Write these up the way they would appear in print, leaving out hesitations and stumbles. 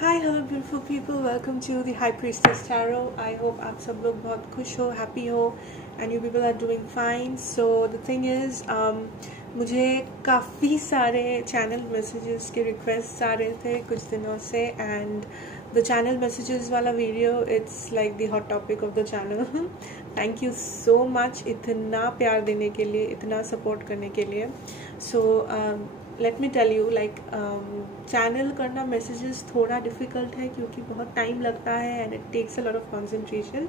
Hi hello beautiful people, welcome to the high priestess tarot. I hope आप सब लोग बहुत खुश हो, हैप्पी हो and you people are doing fine. So the thing is मुझे काफ़ी सारे चैनल मैसेजेस के रिक्वेस्ट आ रहे थे कुछ दिनों से, एंड द चैनल मैसेजेस वाला video it's like the hot topic of the channel. Thank you so much इतना प्यार देने के लिए, इतना सपोर्ट करने के लिए। So let me tell you, like channel करना मैसेजेस थोड़ा डिफ़िकल्ट है क्योंकि बहुत टाइम लगता है and it takes a lot of concentration.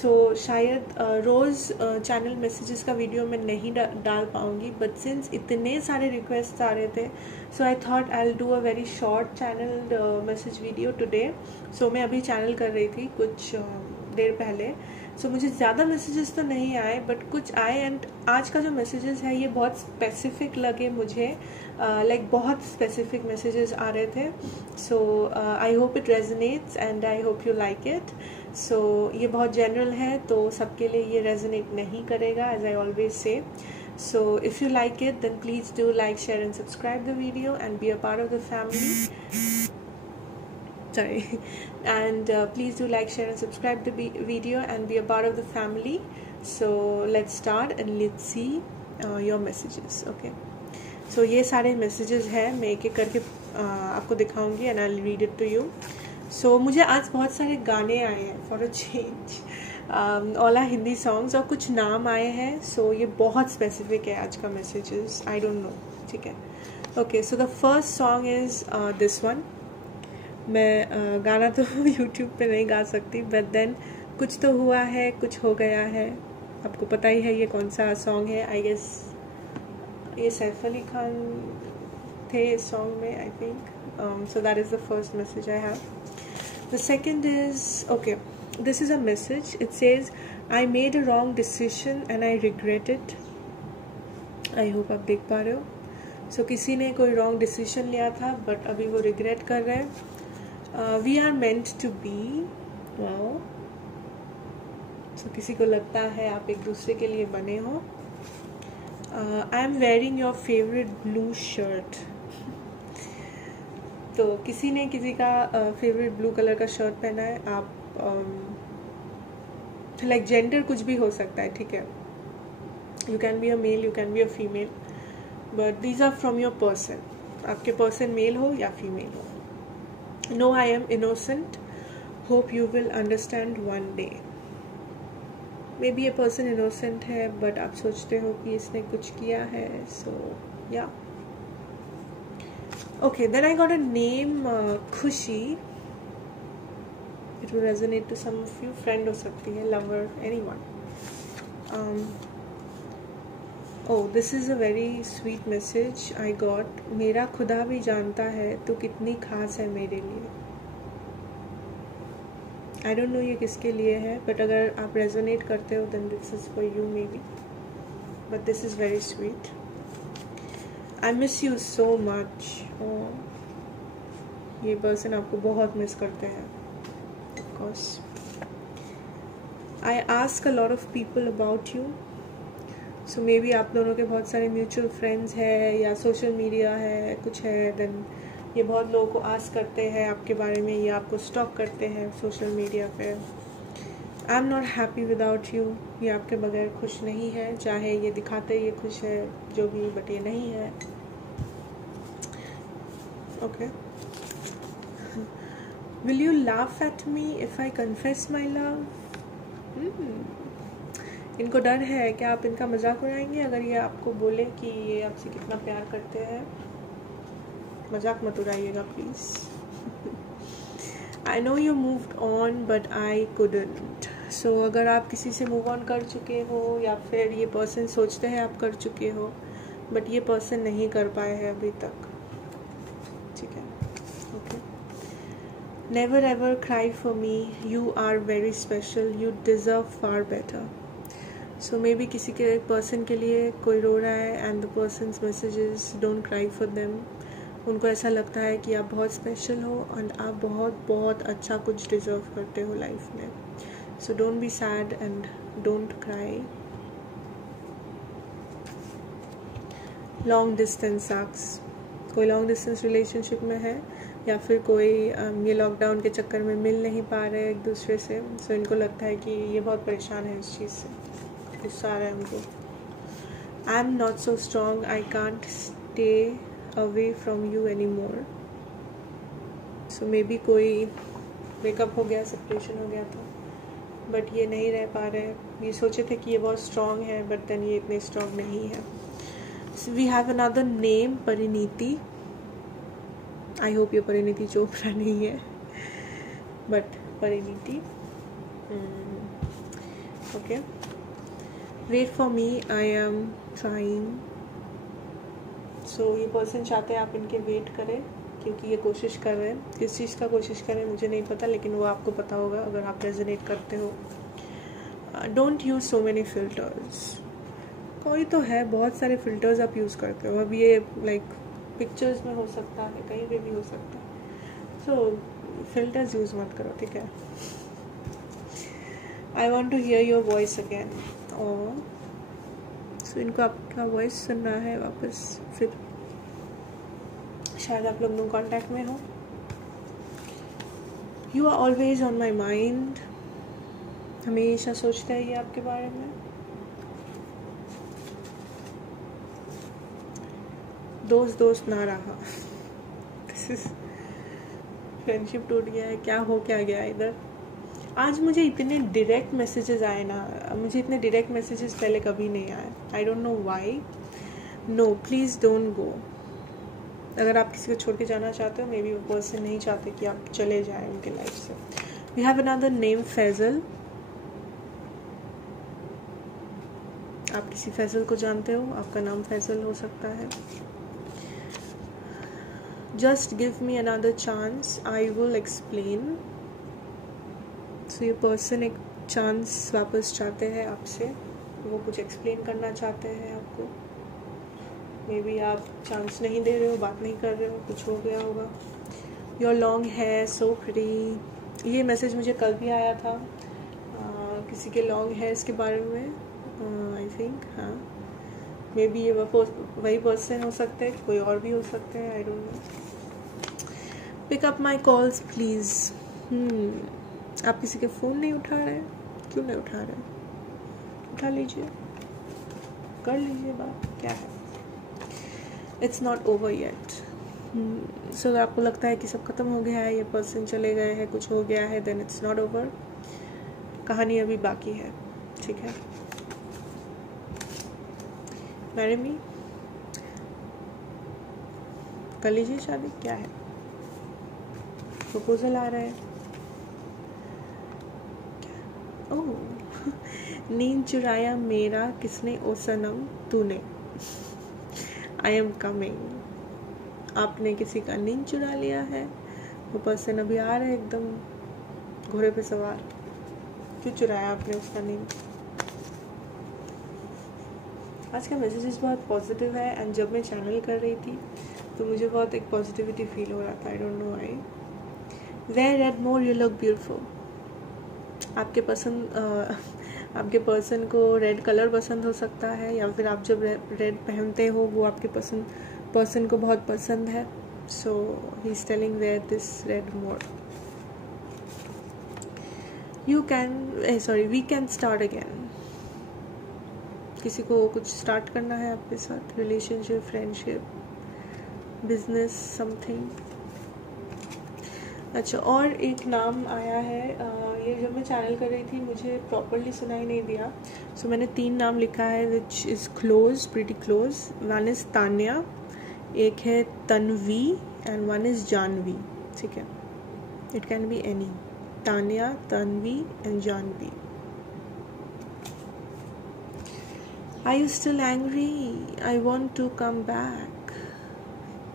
So शायद रोज़ चैनल मैसेजेस का वीडियो मैं नहीं डाल पाऊँगी, बट सिंस इतने सारे रिक्वेस्ट आ रहे थे, so I thought I will do a very short channel message video today. So मैं अभी चैनल कर रही थी कुछ देर पहले। सो मुझे ज़्यादा मैसेजेस तो नहीं आए बट कुछ आए, एंड आज का जो मैसेजेस है ये बहुत स्पेसिफिक लगे मुझे, लाइक बहुत स्पेसिफिक मैसेजेस आ रहे थे। So I hope it resonates and I hope you like it. So ये बहुत जनरल है तो सबके लिए ये रेजोनेट नहीं करेगा, as I always say. So if you like it, then please do like, share and subscribe the video and be a part of the family. Sorry. And please do like, share and subscribe the video and be a part of the family. So let's start and let's see your messages. Okay. So ये सारे messages हैं, मैं एक एक करके आपको दिखाऊंगी and I'll read it to you. So मुझे आज बहुत सारे गाने आए हैं for a change. Ola Hindi songs और कुछ नाम आए हैं। सो ये बहुत स्पेसिफिक है आज का मैसेजेस, आई डोंट नो, ठीक है। Okay, so the first song is this one. मैं गाना तो यूट्यूब पे नहीं गा सकती, बट देन कुछ तो हुआ है, कुछ हो गया है। आपको पता ही है ये कौन सा सॉन्ग है। आई गेस ये सैफ अली खान थे इस सॉन्ग में, I think. So that is the first message I have. The second is, okay, this is a message. It says, I made a wrong decision and I regret it. I hope आप देख पा रहे हो। So किसी ने कोई wrong decision लिया था but अभी वो regret कर रहे हैं। We are meant to be. Wow. So किसी को लगता है आप एक दूसरे के लिए बने हो। I am wearing your favorite blue shirt. तो किसी ने किसी का फेवरेट ब्लू कलर का शर्ट पहना है। आप लाइक जेंडर कुछ भी हो सकता है, ठीक है। You can be a male, you can be a female, but these are from your person. आपके पर्सन मेल हो या फीमेल हो। No, I am innocent, hope you will understand one day. Maybe ये person innocent है but आप सोचते हो कि इसने कुछ किया है। So yeah okay, then I got a name Khushi. It will resonate to some of you. Friend हो सकती है, lover, anyone. Oh, this is a very sweet message I got. मेरा खुदा भी जानता है तू कितनी खास है मेरे लिए। I don't know ये किसके लिए है, but अगर आप resonate करते हो then this is for you maybe. But this is very sweet. I miss you so much. Oh, ये person आपको बहुत miss करते हैं। I ask a lot of people about you. So maybe आप दोनों के बहुत सारे म्यूचुअल फ्रेंड्स है या सोशल मीडिया है, कुछ है, देन ये बहुत लोगों को आस्क करते हैं आपके बारे में, ये आपको स्टॉक करते हैं सोशल मीडिया पे। I am not happy without you. ये आपके बगैर खुश नहीं है, चाहे ये दिखाते ये खुश है जो भी, बट ये नहीं है। Okay. Will you laugh at me if I confess my love? इनको डर है कि आप इनका मजाक उड़ाएंगे अगर ये आपको बोले कि ये आपसे कितना प्यार करते हैं। मजाक मत उड़ाइएगा please. I know you moved on but I couldn't. So अगर आप किसी से मूव ऑन कर चुके हो या फिर ये पर्सन सोचते हैं आप कर चुके हो बट ये पर्सन नहीं कर पाए हैं अभी तक, ठीक है। Okay. Never ever cry for me. You are very special. You deserve far better. So maybe किसी के पर्सन के लिए कोई रो रहा है and the person's messages don't cry for them. उनको ऐसा लगता है कि आप बहुत स्पेशल हो and आप बहुत बहुत अच्छा कुछ डिजर्व करते हो लाइफ में। So don't be sad and don't cry. Long distance sucks. कोई लॉन्ग डिस्टेंस रिलेशनशिप में है या फिर कोई ये लॉकडाउन के चक्कर में मिल नहीं पा रहे एक दूसरे से, सो इनको लगता है कि ये बहुत परेशान है इस चीज़ से, गुस्सा आ रहा है उनको. I am not so strong, I can't stay away from you any more. So maybe कोई ब्रेकअप हो गया, सेपरेशन हो गया था, बट ये नहीं रह पा रहे. ये सोचे थे कि ये बहुत स्ट्रॉन्ग है, बट देन ये इतने स्ट्रॉन्ग नहीं है. We have another name, Parineeti. I hope ये परिणीति चोपड़ा नहीं है, but Parineeti. Okay, wait for me, I am trying. So ये पर्सन चाहते हैं आप इनके वेट करें, क्योंकि ये कोशिश कर रहे हैं. किस चीज़ का कोशिश करें मुझे नहीं पता, लेकिन वो आपको पता होगा अगर आप रेजोनेट करते हो. Don't use so many filters. कोई तो है, बहुत सारे फिल्टर्स आप यूज़ करते हो. अब ये लाइक पिक्चर्स में हो सकता है, कहीं पे भी हो सकता है. सो फिल्टर्स यूज़ मत करो, ठीक है. I want to hear your voice again. और सो इनको आपका वॉइस सुनना है वापस. फिर शायद आप लोग नो कॉन्टैक्ट में हो. You are always on my mind. हमेशा सोचता है ये आपके बारे में. दोस्त ना रहा. फ्रेंडशिप टूट गया है, क्या हो क्या गया इधर. आज मुझे इतने डायरेक्ट मैसेजेस आए ना, मुझे इतने डायरेक्ट मैसेजेस पहले कभी नहीं आए. I don't know why. No, please don't go. अगर आप किसी को छोड़ के जाना चाहते हो, मे बी वो पर्सन नहीं चाहते कि आप चले जाएं उनके लाइफ से. We have another name, Faisal. आप किसी फैजल को जानते हो, आपका नाम फैजल हो सकता है. Just give me another chance, I will explain. So ये पर्सन एक चांस वापस चाहते हैं आपसे. वो कुछ एक्सप्लेन करना चाहते हैं आपको. मे बी आप चांस नहीं दे रहे हो, बात नहीं कर रहे हो, कुछ हो गया होगा. Your long hair so pretty. ये मैसेज मुझे कल भी आया था किसी के लॉन्ग हेयर्स के बारे में. आई थिंक हाँ, मे बी ये वही पर्सन हो सकते हैं, कोई और भी हो सकते हैं. I don't know. Pick up my calls please. आप किसी के फ़ोन नहीं उठा रहे. क्यों नहीं उठा रहे? उठा लीजिए, कर लीजिए बात. क्या है, इट्स नॉट ओवर येट. सो अगर आपको लगता है कि सब खत्म हो गया है, ये पर्सन चले गए हैं, कुछ हो गया है, देन इट्स नॉट ओवर. कहानी अभी बाकी है, ठीक है. मैरी मी, कर लीजिए शादी. क्या है, प्रपोजल आ रहा है. ओह, नींद चुराया मेरा किसने ओ सनम तूने. I am coming. आपने किसी का नींद चुरा लिया है. वो पर्सन अभी आ रहा है एकदम घोड़े पे सवार. क्यों चुराया आपने उसका नींद. आज का मैसेजेस बहुत पॉजिटिव है. एंड जब मैं चैनल कर रही थी तो मुझे बहुत एक पॉजिटिविटी फील हो रहा था. आई don't know why. Where red more you look beautiful. आपके पर्सन को रेड कलर पसंद हो सकता है, या फिर आप जब रेड पहनते हो वो आपके पर्सन को बहुत पसंद है. So he is telling where this red more. We can start again. किसी को कुछ स्टार्ट करना है आपके साथ, रिलेशनशिप, फ्रेंडशिप, बिजनेस, समथिंग. अच्छा, और एक नाम आया है. ये जब मैं चैनल कर रही थी मुझे प्रॉपरली सुनाई नहीं दिया. सो मैंने 3 नाम लिखा है which is close, pretty close. One is Tanya, एक है Tanvi, and one is Jahnavi. ठीक है, it can be any. Tanya, Tanvi and Jahnavi. Are you still angry? I want to come back.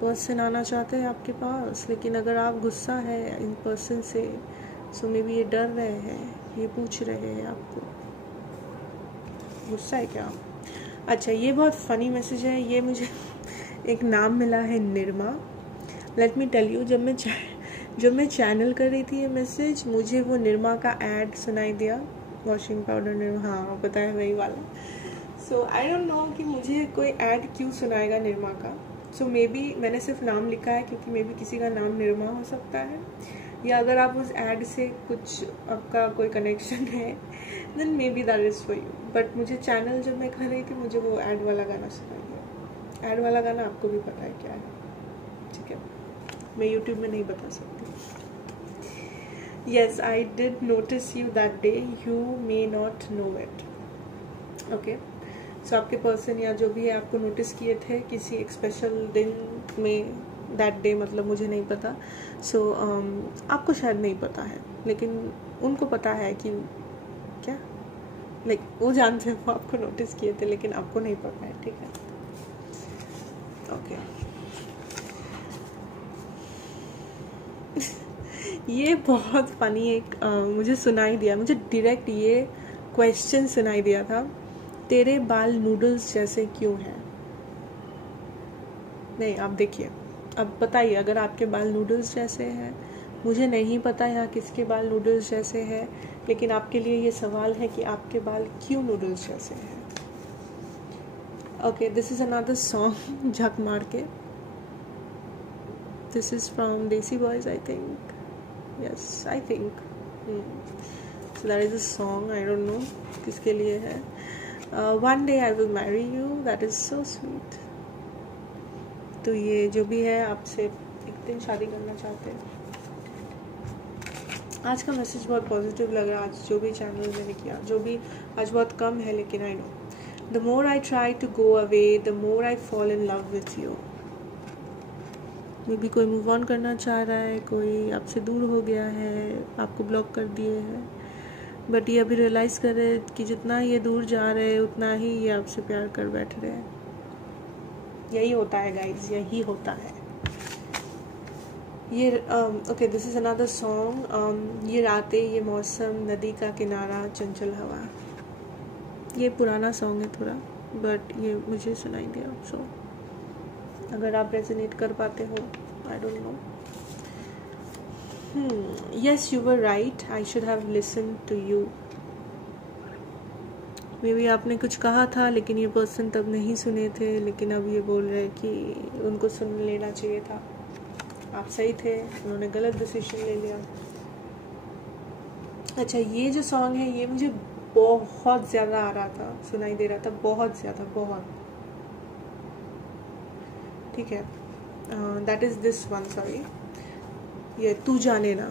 Person आना चाहते हैं आपके पास, लेकिन अगर आप गुस्सा है इन पर्सन से, सो मे बी ये डर रहे हैं, ये पूछ रहे हैं आपको. गुस्सा है क्या? अच्छा, ये बहुत फ़नी मैसेज है. ये मुझे एक नाम मिला है, Nirma. Let me tell you, जब मैं चैनल कर रही थी ये मैसेज, मुझे वो निर्मा का ऐड सुनाई दिया. वॉशिंग पाउडर निर्मा, हाँ पता है, वही वाला. सो आई डोंट नो कि मुझे कोई ऐड क्यों सुनाएगा निर्मा का. सो मे बी मैंने सिर्फ नाम लिखा है क्योंकि मे बी किसी का नाम निर्मा हो सकता है, या अगर आप उस ऐड से कुछ आपका कोई कनेक्शन है then maybe that is for you. But मुझे चैनल जब मैं कर रही थी मुझे वो ऐड वाला गाना सुनाइए। ऐड वाला गाना आपको भी पता है क्या है, ठीक है, मैं यूट्यूब में नहीं बता सकती। Yes, I did notice you that day. You may not know it. Okay. So आपके पर्सन या जो भी है आपको नोटिस किए थे किसी एक स्पेशल दिन में, दैट डे मतलब मुझे नहीं पता। So आपको शायद नहीं पता है लेकिन उनको पता है कि क्या, लाइक वो जानते हैं, वो आपको नोटिस किए थे लेकिन आपको नहीं पता है, ठीक है। ओके ये बहुत फनी एक मुझे सुनाई दिया, मुझे डायरेक्ट ये क्वेश्चन सुनाई दिया था, तेरे बाल नूडल्स जैसे क्यों हैं। नहीं आप देखिए, अब बताइए अगर आपके बाल नूडल्स जैसे हैं, मुझे नहीं पता यहाँ किसके बाल नूडल्स जैसे हैं, लेकिन आपके लिए ये सवाल है कि आपके बाल क्यों नूडल्स जैसे हैं। Okay, this is another song झक मार के, दिस इज फ्रॉम देसी boys I think, yes I think so that is a song, I don't know किसके लिए है। one day I will marry you, that is so sweet। तो ये जो भी है आपसे एक दिन शादी करना चाहते हैं। आज का मैसेज बहुत पॉजिटिव लग रहा है, आज जो भी चैनल मैंने किया, जो भी आज बहुत कम है लेकिन I know the more I try to go away the more I fall in love with you. Maybe कोई मूव ऑन करना चाह रहा है, कोई आपसे दूर हो गया है, आपको ब्लॉक कर दिए हैं, बट ये अभी रियलाइज़ कर रहे हैं कि जितना ये दूर जा रहे हैं उतना ही ये आपसे प्यार कर बैठ रहे हैं। यही होता है गाइज, यही होता है। ये okay, this is another song, ये रातें ये मौसम नदी का किनारा चंचल हवा। ये पुराना सॉन्ग है थोड़ा, बट ये मुझे सुनाई दिया, सो अगर आप रेजोनेट कर पाते हो, I don't know. Yes you were right, I should have listen to you. Maybe आपने कुछ कहा था लेकिन ये पर्सन तब नहीं सुने थे, लेकिन अब ये बोल रहे कि उनको सुन लेना चाहिए था। आप सही थे, उन्होंने गलत डिसीजन ले लिया। अच्छा, ये जो सॉन्ग है ये मुझे बहुत ज़्यादा आ रहा था, सुनाई दे रहा था, बहुत ज़्यादा, बहुत, ठीक है। That is this one, sorry, ये तू जाने ना।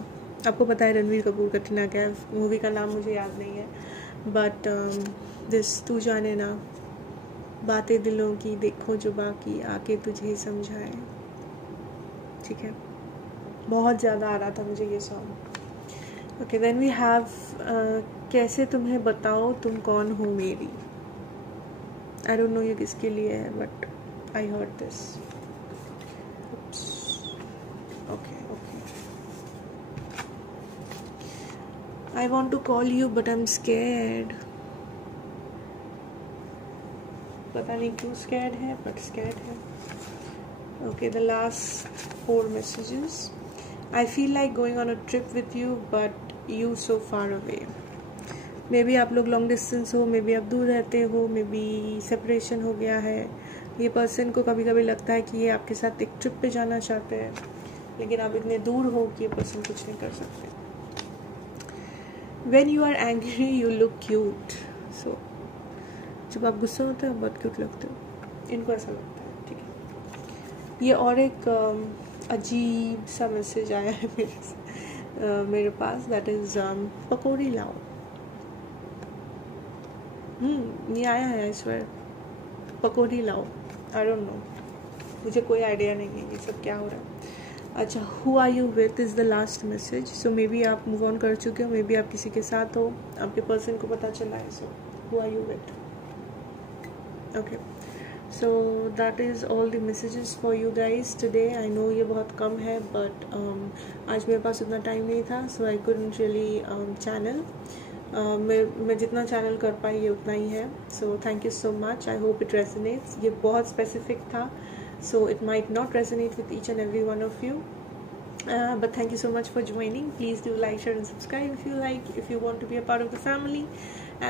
आपको पता है रणवीर कपूर कटरीना कैफ, मूवी का नाम मुझे याद नहीं है, बट दिस तू जाने ना, बातें दिलों की देखो जो बाकी आके तुझे समझाए, ठीक है। बहुत ज़्यादा आ रहा था मुझे ये song. Okay, then we have कैसे तुम्हें बताओ तुम कौन हो मेरी। आई डोंट नो ये किसके लिए है, but I heard this. Okay. I want to call you but I'm scared. पता नहीं क्यों scared है, but scared है। Okay, the last 4 messages. I feel like going on a trip with you but you so far away. May be आप लोग long distance हो, may be आप दूर रहते हो, मे बी सेपरेशन हो गया है। ये पर्सन को कभी कभी लगता है कि ये आपके साथ एक ट्रिप पे जाना चाहते हैं, लेकिन आप इतने दूर हो कि ये पर्सन कुछ नहीं कर सकते। When you are angry you look cute. So जब आप गुस्सा होते हो बहुत क्यूट लगते हो, इनको ऐसा लगता है, ठीक है। ये और एक अजीब सा मैसेज आया है मेरे पास, दैट इज़ पकौड़ी लाओ। ये आया है, आई स्वेयर, पकौड़ी लाओ। आई डोंट नो, मुझे कोई आइडिया नहीं है ये सब क्या हो रहा है। अच्छा, who are you with is the last message. So maybe आप मूव ऑन कर चुके हो, मे बी आप किसी के साथ हो, आपके पर्सन को पता चला है। So who are you with. Okay, so that is all the messages for you guys today. I know ये बहुत कम है, बट आज मेरे पास उतना टाइम नहीं था, सो आई कुडंट रियली चैनल। मैं जितना चैनल कर पाई ये उतना ही है। So thank you so much, I hope it resonates. ये बहुत स्पेसिफिक था, so it might not resonate with each and every one of you, but thank you so much for joining. Please do like, share and subscribe if you like, if you want to be a part of the family,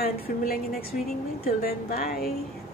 and फिर मिलेंगे next reading में। Till then, bye.